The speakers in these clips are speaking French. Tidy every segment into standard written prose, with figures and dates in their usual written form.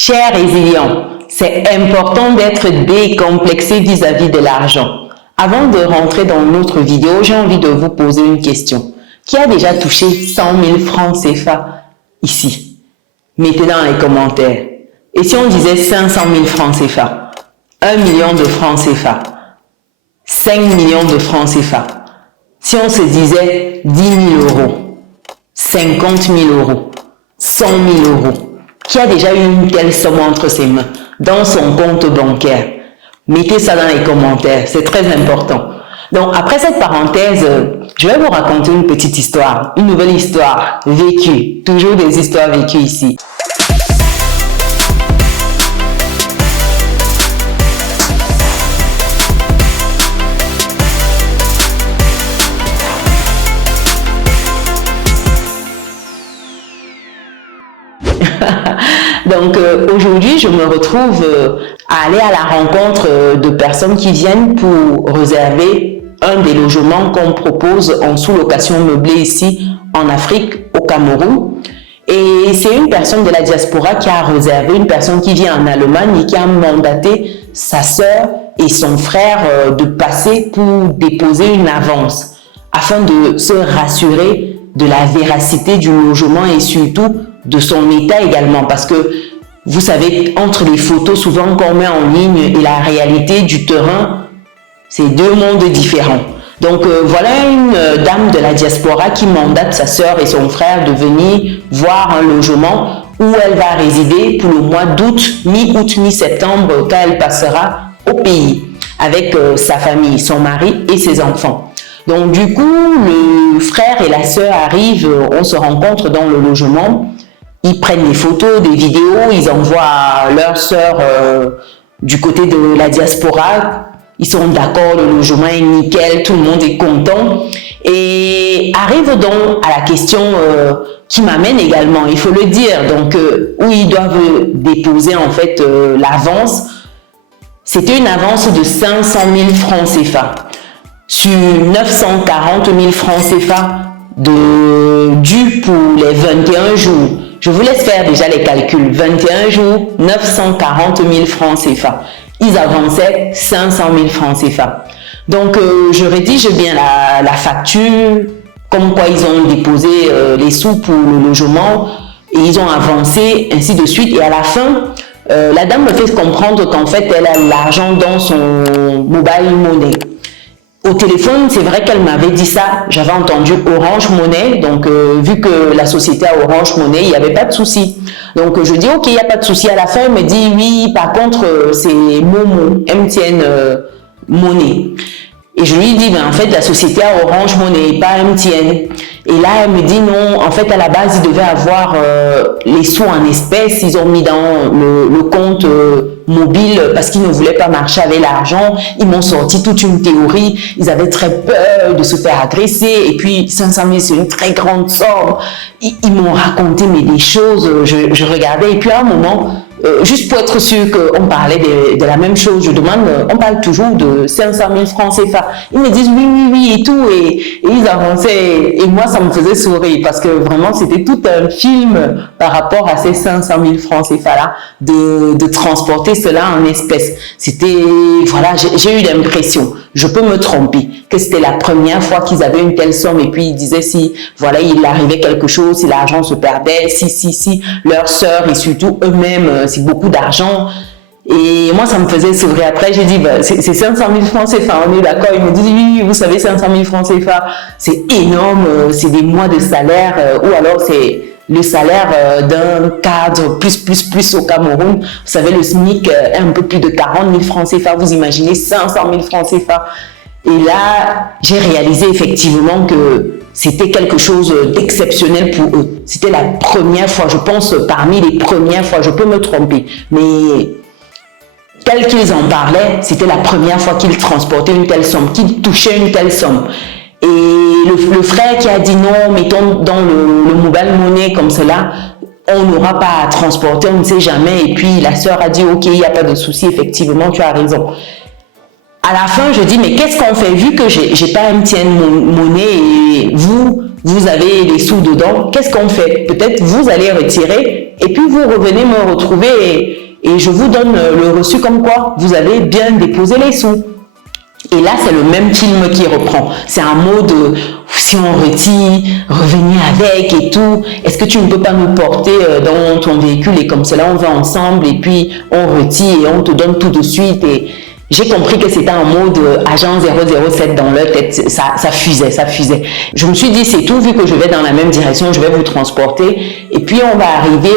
Chers résilients, c'est important d'être décomplexé vis-à-vis de l'argent. Avant de rentrer dans notre vidéo, j'ai envie de vous poser une question. Qui a déjà touché 100 000 francs CFA ici? Mettez dans les commentaires. Et si on disait 500 000 francs CFA, 1 million de francs CFA, 5 millions de francs CFA, si on se disait 10 000 euros, 50 000 euros, 100 000 euros, qui a déjà eu une telle somme entre ses mains, dans son compte bancaire? Mettez ça dans les commentaires, c'est très important. Donc, après cette parenthèse, je vais vous raconter une petite histoire, une nouvelle histoire vécue, toujours des histoires vécues ici. Donc aujourd'hui, je me retrouve à aller à la rencontre de personnes qui viennent pour réserver un des logements qu'on propose en sous-location meublée ici en Afrique, au Cameroun. Et c'est une personne de la diaspora qui a réservé, une personne qui vient en Allemagne et qui a mandaté sa sœur et son frère de passer pour déposer une avance afin de se rassurer de la véracité du logement et surtout de son état également, parce que vous savez, entre les photos souvent qu'on met en ligne et la réalité du terrain, c'est deux mondes différents. Donc voilà une dame de la diaspora qui mandate sa sœur et son frère de venir voir un logement où elle va résider pour le mois d'août, mi-août, mi-septembre, quand elle passera au pays avec sa famille, son mari et ses enfants. Donc du coup, le frère et la sœur arrivent, on se rencontre dans le logement. Ils prennent des photos, des vidéos, ils envoient à leur sœur du côté de la diaspora. Ils sont d'accord, le logement est nickel, tout le monde est content. Et arrive donc à la question qui m'amène également, il faut le dire, donc où ils doivent déposer en fait l'avance. C'était une avance de 500 000 francs CFA sur 940 000 francs CFA dû pour les 21 jours. Je vous laisse faire déjà les calculs. 21 jours, 940 000 francs CFA. Ils avançaient 500 000 francs CFA. Donc, je rédige bien la facture, comme quoi ils ont déposé les sous pour le logement et ils ont avancé, ainsi de suite. Et à la fin, la dame me fait comprendre qu'en fait, elle a l'argent dans son mobile money. Au téléphone, c'est vrai qu'elle m'avait dit ça, j'avais entendu Orange Money, donc vu que la société a Orange Money, il n'y avait pas de souci. Donc je dis ok, il n'y a pas de souci. À la fin, elle me dit oui, par contre c'est Momo, MTN Money. Et je lui dis, ben, en fait, la société a Orange Money, pas MTN. Et là, elle me dit non, en fait, à la base, ils devaient avoir les sous en espèces. Ils ont mis dans le compte mobile parce qu'ils ne voulaient pas marcher avec l'argent. Ils m'ont sorti toute une théorie. Ils avaient très peur de se faire agresser. Et puis, 500 000, c'est une très grande somme. Ils m'ont raconté mais des choses. Je regardais. Et puis, à un moment, juste pour être sûr qu'on parlait de la même chose, je demande, on parle toujours de 500 000 francs CFA. Ils me disent oui et tout, et ils avançaient, et moi ça me faisait sourire parce que vraiment c'était tout un film par rapport à ces 500 000 francs CFA là, de transporter cela en espèces. C'était, voilà, j'ai eu l'impression, je peux me tromper, que c'était la première fois qu'ils avaient une telle somme, et puis ils disaient si, voilà, il arrivait quelque chose, si l'argent se perdait, si, leur sœur et surtout eux-mêmes, c'est beaucoup d'argent. Et moi, ça me faisait sourire. Après, j'ai dit, bah, c'est 500 000 francs CFA, on est d'accord. Ils me disent, oui, vous savez, 500 000 francs CFA, c'est énorme, c'est des mois de salaire, ou alors c'est le salaire d'un cadre plus au Cameroun. Vous savez, le SMIC est un peu plus de 40 000 francs CFA, vous imaginez 500 000 francs CFA. Et là, j'ai réalisé effectivement que c'était quelque chose d'exceptionnel pour eux. C'était la première fois, je pense, parmi les premières fois, je peux me tromper, mais tel qu'ils en parlaient, c'était la première fois qu'ils transportaient une telle somme, qu'ils touchaient une telle somme. Et le frère qui a dit non, mettons dans le mobile money comme cela, on n'aura pas à transporter, on ne sait jamais. Et puis la sœur a dit ok, il n'y a pas de souci, effectivement, tu as raison. À la fin, je dis, mais qu'est-ce qu'on fait? Vu que j'ai pas MTN Money et vous, vous avez les sous dedans, qu'est-ce qu'on fait? Peut-être vous allez retirer et puis vous revenez me retrouver et je vous donne le reçu comme quoi vous avez bien déposé les sous. Et là, c'est le même film qui reprend. C'est un mode, si on retire, revenez avec et tout. Est-ce que tu ne peux pas nous porter dans ton véhicule et comme cela, on va ensemble et puis on retire et on te donne tout de suite. Et j'ai compris que c'était un mode agent 007 dans leur tête. Ça fusait. Je me suis dit, c'est tout, vu que je vais dans la même direction, je vais vous transporter. Et puis, on va arriver,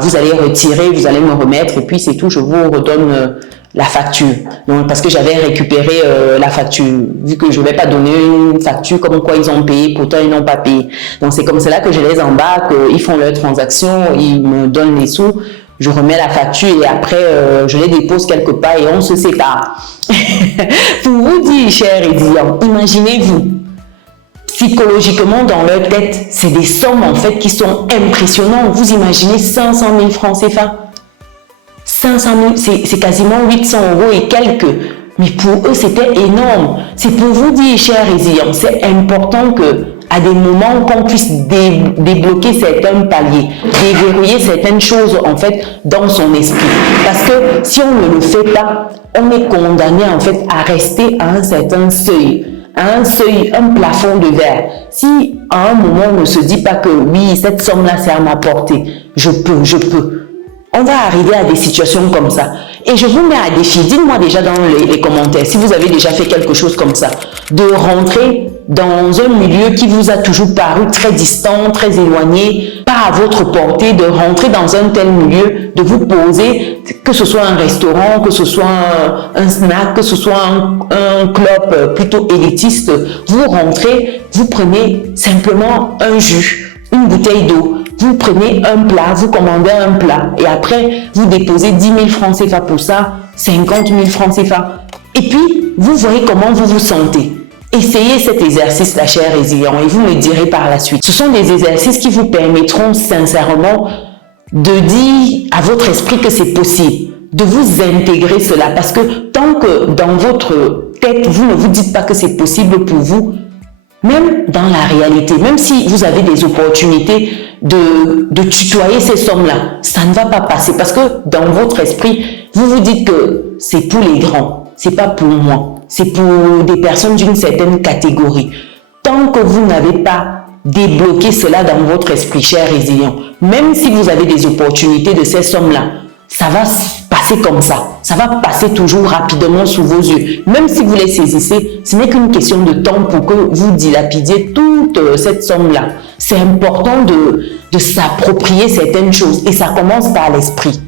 vous allez retirer, vous allez me remettre. Et puis, c'est tout, je vous redonne la facture. Donc, parce que j'avais récupéré la facture, vu que je ne vais pas donner une facture comme quoi ils ont payé, pourtant ils n'ont pas payé. Donc, c'est comme cela que je les embarque, ils font leur transaction, ils me donnent les sous, je remets la facture et après, je les dépose quelque part et on se sépare. Pour vous dire, chers étudiants, imaginez-vous, psychologiquement, dans leur tête, c'est des sommes en fait qui sont impressionnantes. Vous imaginez 500 000 francs CFA. 500 000, c'est quasiment 800 € et quelques. Mais pour eux, c'était énorme. C'est pour vous dire, chers résidents, c'est important que à des moments qu'on puisse débloquer certains paliers, déverrouiller certaines choses en fait dans son esprit. Parce que si on ne le fait pas, on est condamné en fait à rester à un certain seuil. Un seuil, un plafond de verre. Si à un moment on ne se dit pas que oui, cette somme-là c'est à ma portée, je peux. On va arriver à des situations comme ça. Et je vous mets à défi, dites-moi déjà dans les commentaires, si vous avez déjà fait quelque chose comme ça, de rentrer dans un milieu qui vous a toujours paru très distant, très éloigné, pas à votre portée, de rentrer dans un tel milieu, de vous poser, que ce soit un restaurant, que ce soit un snack, que ce soit un club plutôt élitiste, vous rentrez, vous prenez simplement un jus, une bouteille d'eau, vous prenez un plat, vous commandez un plat et après, vous déposez 10 000 francs CFA pour ça, 50 000 francs CFA. Et puis, vous voyez comment vous vous sentez. Essayez cet exercice-là, chers résidents, et vous me direz par la suite. Ce sont des exercices qui vous permettront sincèrement de dire à votre esprit que c'est possible, de vous intégrer cela. Parce que tant que dans votre tête, vous ne vous dites pas que c'est possible pour vous, même dans la réalité, même si vous avez des opportunités de tutoyer ces sommes-là, ça ne va pas passer parce que dans votre esprit, vous vous dites que c'est pour les grands, c'est pas pour moi, c'est pour des personnes d'une certaine catégorie. Tant que vous n'avez pas débloqué cela dans votre esprit, chers résilients, même si vous avez des opportunités de ces sommes-là, ça va passer comme ça. Ça va passer toujours rapidement sous vos yeux. Même si vous les saisissez, ce n'est qu'une question de temps pour que vous dilapidiez toute cette somme-là. C'est important de s'approprier certaines choses et ça commence par l'esprit.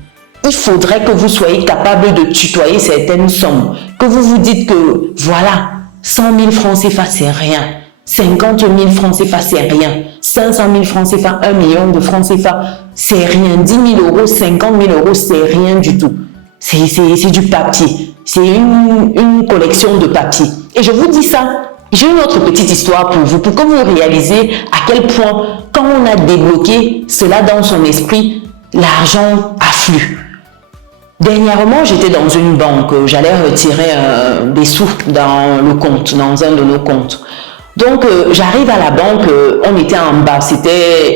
Il faudrait que vous soyez capable de tutoyer certaines sommes. Que vous vous dites que voilà, 100 000 francs CFA, c'est rien. 50 000 francs CFA, c'est rien. 500 000 francs CFA, 1 million de francs CFA, c'est rien. 10 000 €, 50 000 €, c'est rien du tout. C'est du papier. C'est une collection de papier. Et je vous dis ça, j'ai une autre petite histoire pour vous, pour que vous réalisez à quel point, quand on a débloqué cela dans son esprit, l'argent afflue. Dernièrement, j'étais dans une banque, j'allais retirer des sous dans le compte, dans un de nos comptes. Donc, j'arrive à la banque, on était en bas,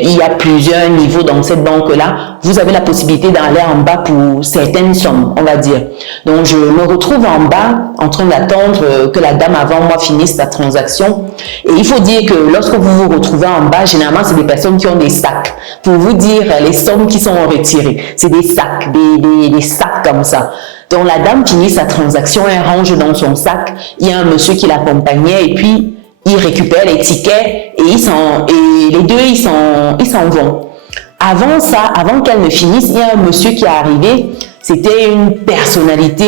il y a plusieurs niveaux dans cette banque-là. Vous avez la possibilité d'aller en bas pour certaines sommes, on va dire. Donc, je me retrouve en bas, en train d'attendre que la dame avant moi finisse sa transaction. Et il faut dire que lorsque vous vous retrouvez en bas, généralement, c'est des personnes qui ont des sacs. Pour vous dire les sommes qui sont retirées, c'est des sacs, des sacs comme ça. Donc, la dame finit sa transaction, elle range dans son sac. Il y a un monsieur qui l'accompagnait et puis il récupère les tickets et les deux, ils s'en vont. Avant ça, avant qu'elle ne finisse, il y a un monsieur qui est arrivé. C'était une personnalité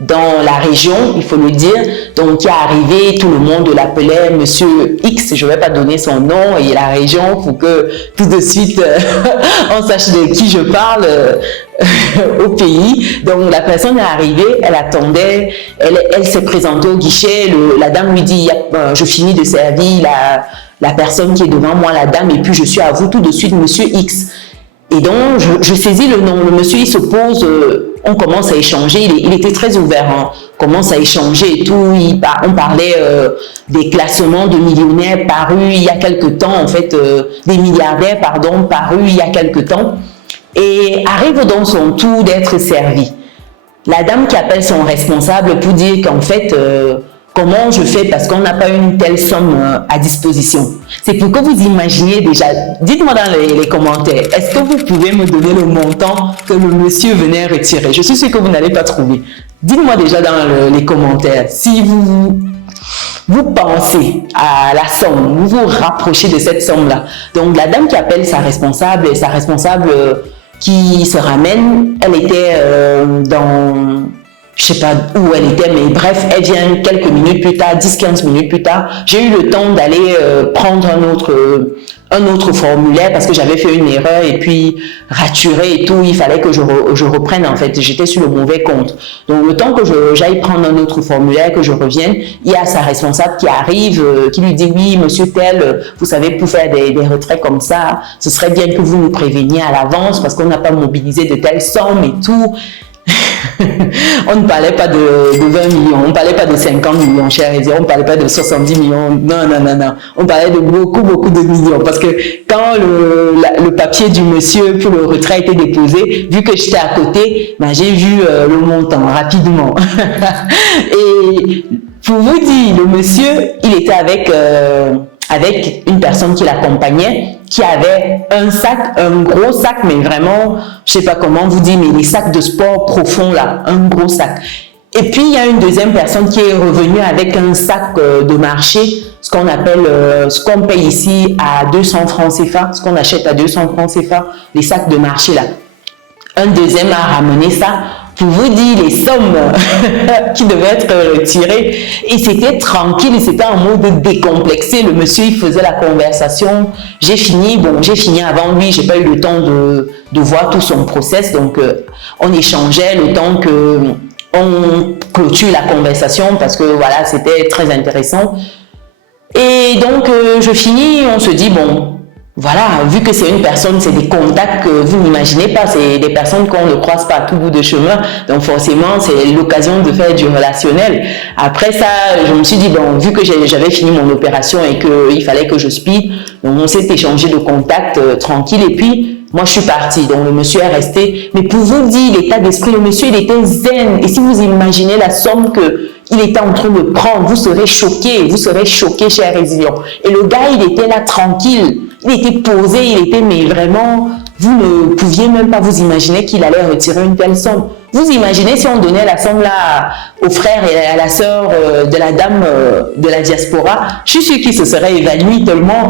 dans la région, il faut le dire. Donc, qui est arrivé, tout le monde l'appelait Monsieur X, je ne vais pas donner son nom et la région pour que tout de suite on sache de qui je parle au pays. Donc, la personne est arrivée, elle attendait, elle s'est présentée au guichet, la dame lui dit, je finis de servir la personne qui est devant moi, la dame, et puis je suis à vous tout de suite, Monsieur X. Et donc, je saisis le nom. Le monsieur, il se pose, on commence à échanger. Il était très ouvert. Hein. On commence à échanger et tout. On parlait des classements de millionnaires parus il y a quelque temps, en fait, des milliardaires, pardon, parus il y a quelque temps. Et arrive donc son tour d'être servi. La dame qui appelle son responsable pour dire qu'en fait, comment je fais parce qu'on n'a pas une telle somme à disposition. C'est pour que vous imaginiez déjà, dites-moi dans les commentaires, est-ce que vous pouvez me donner le montant que le monsieur venait retirer? Je suis sûre que vous n'allez pas trouver. Dites-moi déjà dans les commentaires si vous pensez à la somme, vous vous rapprochez de cette somme-là. Donc la dame qui appelle sa responsable, qui se ramène, elle était dans... je sais pas où elle était, mais bref, elle vient quelques minutes plus tard, 10-15 minutes plus tard. J'ai eu le temps d'aller prendre un autre formulaire parce que j'avais fait une erreur et puis raturer et tout, il fallait que je reprenne en fait, j'étais sur le mauvais compte. Donc le temps que j'aille prendre un autre formulaire, que je revienne, il y a sa responsable qui arrive, qui lui dit oui, monsieur tel, vous savez, pour faire des retraits comme ça, ce serait bien que vous nous préveniez à l'avance parce qu'on n'a pas mobilisé de telles sommes et tout. On ne parlait pas de 20 millions, on ne parlait pas de 50 millions, chers et on ne parlait pas de 70 millions, non. On parlait de beaucoup de millions parce que quand le papier du monsieur pour le retrait était déposé, vu que j'étais à côté, j'ai vu le montant rapidement. Et pour vous dire, le monsieur, il était avec une personne qui l'accompagnait, qui avait un sac, un gros sac, mais vraiment, je sais pas comment vous dire, mais les sacs de sport profonds là, un gros sac. Et puis, il y a une deuxième personne qui est revenue avec un sac de marché, ce qu'on appelle, ce qu'on paye ici à 200 francs CFA, ce qu'on achète à 200 francs CFA, les sacs de marché là. Un deuxième a ramené ça. Pour vous dire les sommes qui devaient être retirées. Et c'était tranquille, c'était en mode décomplexé. Le monsieur, il faisait la conversation. J'ai fini avant lui. J'ai pas eu le temps de voir tout son process. Donc, on échangeait le temps que on clôture la conversation parce que voilà, c'était très intéressant. Et donc, je finis, on se dit, bon, voilà, vu que c'est une personne, c'est des contacts que vous n'imaginez pas, c'est des personnes qu'on ne croise pas à tout bout de chemin, donc forcément c'est l'occasion de faire du relationnel. Après ça, je me suis dit, bon, vu que j'avais fini mon opération et qu'il fallait que je speed, donc on s'est échangé de contacts tranquille et puis moi je suis partie, donc le monsieur est resté. Mais pour vous dire l'état d'esprit, le monsieur il était zen et si vous imaginez la somme qu'il était en train de prendre, vous serez choqués, chers résilients. Et le gars il était là tranquille. Il était posé, mais vraiment, vous ne pouviez même pas vous imaginer qu'il allait retirer une telle somme. Vous imaginez si on donnait la somme là aux frères et à la sœur de la dame de la diaspora, je suis sûre qu'ils se seraient évanouis tellement.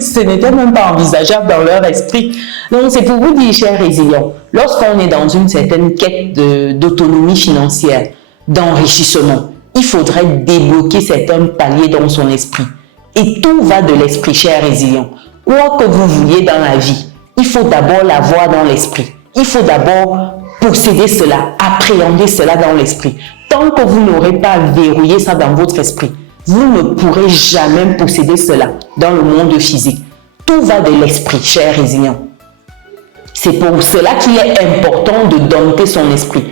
Ce n'était même pas envisageable dans leur esprit. Donc c'est pour vous dire, chers résilients, lorsqu'on est dans une certaine quête d'autonomie financière, d'enrichissement, il faudrait débloquer certains paliers dans son esprit. Et tout va de l'esprit, chers résilients. Quoi que vous vouliez dans la vie, il faut d'abord l'avoir dans l'esprit. Il faut d'abord posséder cela, appréhender cela dans l'esprit. Tant que vous n'aurez pas verrouillé ça dans votre esprit, vous ne pourrez jamais posséder cela dans le monde physique. Tout va de l'esprit, chers résilients. C'est pour cela qu'il est important de dompter son esprit,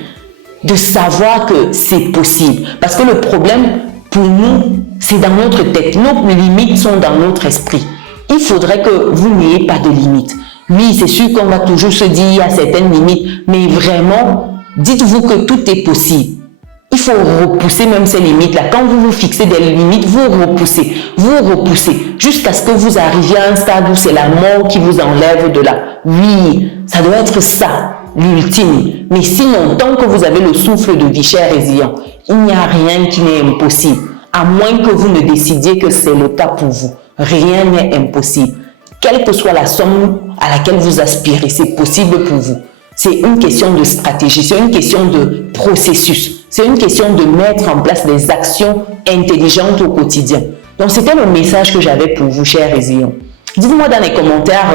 de savoir que c'est possible. Parce que le problème, pour nous, c'est dans notre tête. Nos limites sont dans notre esprit. Il faudrait que vous n'ayez pas de limites. Oui, c'est sûr qu'on va toujours se dire il y a certaines limites, mais vraiment, dites-vous que tout est possible. Il faut repousser même ces limites-là. Quand vous vous fixez des limites, vous repoussez, jusqu'à ce que vous arriviez à un stade où c'est la mort qui vous enlève de là. Oui, ça doit être ça, l'ultime. Mais sinon, tant que vous avez le souffle de vie, chers résilients, il n'y a rien qui n'est impossible. À moins que vous ne décidiez que c'est le cas pour vous. Rien n'est impossible. Quelle que soit la somme à laquelle vous aspirez, c'est possible pour vous. C'est une question de stratégie, c'est une question de processus. C'est une question de mettre en place des actions intelligentes au quotidien. Donc, c'était le message que j'avais pour vous, chers résilients. Dites-moi dans les commentaires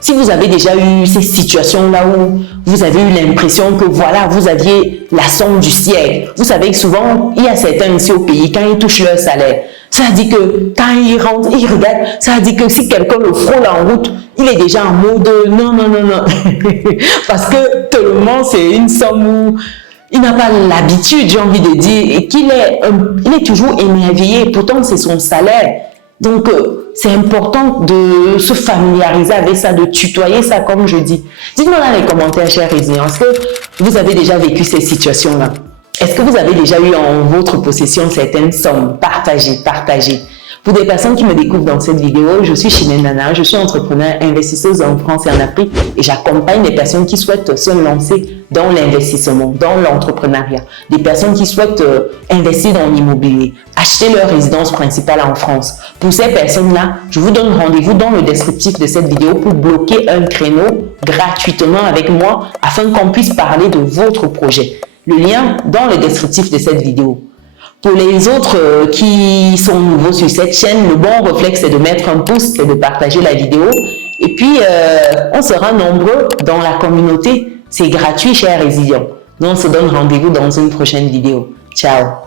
si vous avez déjà eu ces situations-là où vous avez eu l'impression que voilà, vous aviez la somme du siècle. Vous savez que souvent, il y a certains ici au pays, quand ils touchent leur salaire, Ça dit que quand il rentre, il regarde, ça dit que si quelqu'un le frôle en route, il est déjà en mode non, non, non, non. Parce que tellement c'est une somme où il n'a pas l'habitude, j'ai envie de dire, et qu'il est, il est toujours émerveillé, pourtant c'est son salaire. Donc, c'est important de se familiariser avec ça, de tutoyer ça, comme je dis. Dites-moi dans les commentaires, chers résidents, est-ce que vous avez déjà vécu ces situations-là? Est-ce que vous avez déjà eu en votre possession certaines sommes? Partagez. Pour des personnes qui me découvrent dans cette vidéo, je suis Chimène Nana, je suis entrepreneur, investisseuse en France et en Afrique et j'accompagne des personnes qui souhaitent se lancer dans l'investissement, dans l'entrepreneuriat. Des personnes qui souhaitent investir dans l'immobilier, acheter leur résidence principale en France. Pour ces personnes-là, je vous donne rendez-vous dans le descriptif de cette vidéo pour bloquer un créneau gratuitement avec moi afin qu'on puisse parler de votre projet. Le lien dans le descriptif de cette vidéo. Pour les autres qui sont nouveaux sur cette chaîne, le bon réflexe c'est de mettre un pouce et de partager la vidéo. Et puis, on sera nombreux dans la communauté. C'est gratuit, chers résidents. Nous, on se donne rendez-vous dans une prochaine vidéo. Ciao!